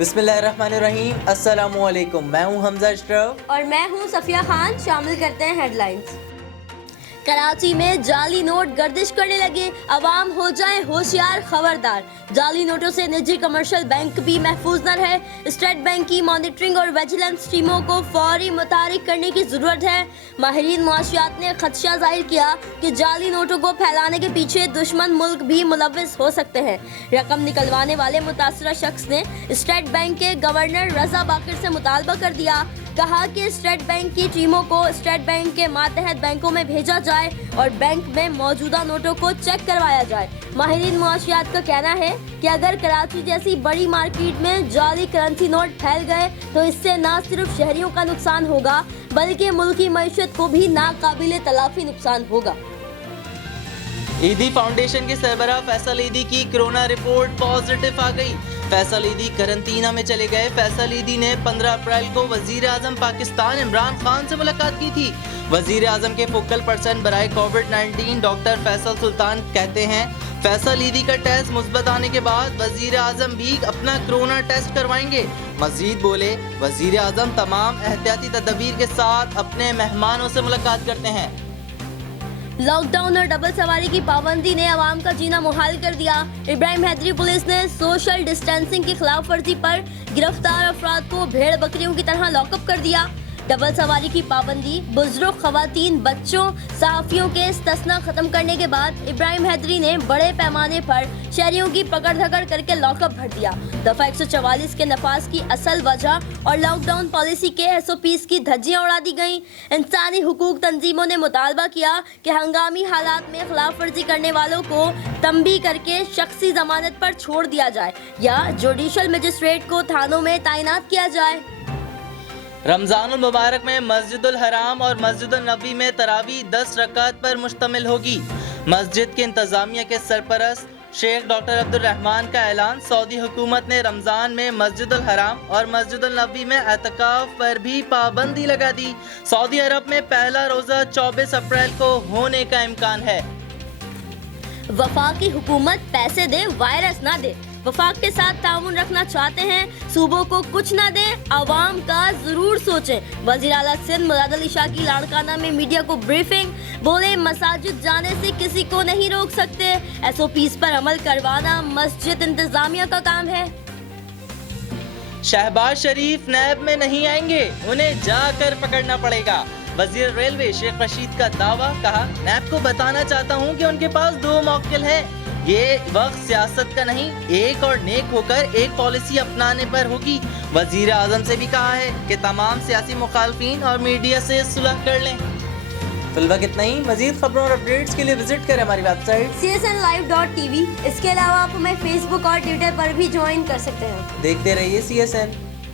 बिस्मिल्लाहिर्रहमानिर्रहीम, अस्सलाम वालेकुम। मैं हूँ हमजा अशरफ और मैं हूँ सफिया खान। शामिल करते हैं हेडलाइंस। कराची में जाली नोट गर्दिश करने लगे, अवाम हो जाए होशियार, खबरदार। जाली नोटों से निजी कमर्शियल बैंक भी महफूज न रहे। स्टेट बैंक की मॉनिटरिंग और विजिलेंस टीमों को फौरी मुतारिक करने की जरूरत है। माहिरीन मुआशियात ने खदशा जाहिर किया कि जाली नोटों को फैलाने के पीछे दुश्मन मुल्क भी मुलव्विस हो सकते हैं। रकम निकलवाने वाले मुतासरा शख्स ने स्टेट बैंक के गवर्नर रजा बाकिर से मुतालबा कर दिया। कहा कि स्टेट बैंक की टीमों को स्टेट बैंक के मातहत बैंकों में भेजा जाए और बैंक में मौजूदा नोटों को चेक करवाया जाए। माहिरीन मुआशियात का कहना है कि अगर कराची जैसी बड़ी मार्केट में जाली करेंसी नोट फैल गए तो इससे न सिर्फ शहरियों का नुकसान होगा बल्कि मुल्की मईशत को भी नाकाबिले तलाफी नुकसान होगा। ईदी फाउंडेशन के सरबराह फैसल ईदी की कोरोना रिपोर्ट पॉजिटिव आ गई। फैसल ईदी करंटीना में चले गए। फैसल ईदी ने 15 अप्रैल को वजीर आजम पाकिस्तान इमरान खान से मुलाकात की थी। वजीर आजम के फोकल पर्सन बराए कोविड-19 डॉक्टर फैसल सुल्तान कहते हैं फैसल ईदी का टेस्ट मुस्बत आने के बाद वजीर आजम भी अपना कोरोना टेस्ट करवाएंगे। मजीद बोले वजीर आजम तमाम एहतियाती तदबीर के साथ अपने मेहमानों से मुलाकात करते हैं। लॉकडाउन और डबल सवारी की पाबंदी ने आवाम का जीना मुहाल कर दिया। इब्राहिम हैदरी पुलिस ने सोशल डिस्टेंसिंग की खिलाफ वर्जी पर गिरफ्तार अफराद को भेड़ बकरियों की तरह लॉकअप कर दिया। डबल सवारी की पाबंदी, बुजुर्ग, खवातीन, बच्चों, सहाफियों के इस्तिस्ना खत्म करने के बाद इब्राहिम हैदरी ने बड़े पैमाने पर शहरियों की पकड़ धकड़ करके लॉकअप भर दिया। दफा 144 के नफाज की असल वजह और लॉकडाउन पॉलिसी के SOPs की धज्जियां उड़ा दी गईं। इंसानी हुकूक तंजीमों ने मुतालबा किया कि हंगामी हालात में खिलाफ वर्जी करने वालों को तंबी करके शख्सी जमानत पर छोड़ दिया जाए या जुडिशल मजिस्ट्रेट को थानों में तैनात किया जाए। रमजानुल मुबारक में मस्जिदुल हराम और मस्जिदुल नबी में तरावी 10 रकात पर मुश्तमिल होगी। मस्जिद के इंतजामिया के सरपरस्त शेख डॉक्टर अब्दुल रहमान का ऐलान। सऊदी हुकूमत ने रमजान में मस्जिदुल हराम और मस्जिदुल नबी में एतकाफ पर भी पाबंदी लगा दी। सऊदी अरब में पहला रोजा 24 अप्रैल को होने का इम्कान है। वफाकी हुकूमत पैसे दे, वायरस ना दे। वफाक के साथ ताउन रखना चाहते हैं, सूबों को कुछ ना दे, आवाम का जरूर सोचें। वजीर आला सिंध मुराद अली शाह की लाड़काना में मीडिया को ब्रीफिंग। बोले मसाजिद जाने से किसी को नहीं रोक सकते। SOPs पर अमल करवाना मस्जिद इंतजामिया का काम है। शहबाज शरीफ नैब में नहीं आएंगे, उन्हें जाकर पकड़ना पड़ेगा। वजीर रेलवे शेख रशीद का दावा। कहा नैब को बताना चाहता हूं कि उनके पास 2 मौक़िल है। ये वक्त सियासत का नहीं, एक और नेक होकर एक पॉलिसी अपनाने पर होगी। वजीर आजम से भी कहा है कि तमाम सियासी मुखालफिन और मीडिया से सुलह कर लें। फिलहाल कितना ही। मजीद खबरों और अपडेट्स के लिए विजिट करें हमारी वेबसाइट csnlive.tv। इसके अलावा आप हमें फेसबुक और ट्विटर पर भी ज्वाइन कर सकते हैं। देखते रहिए CSN।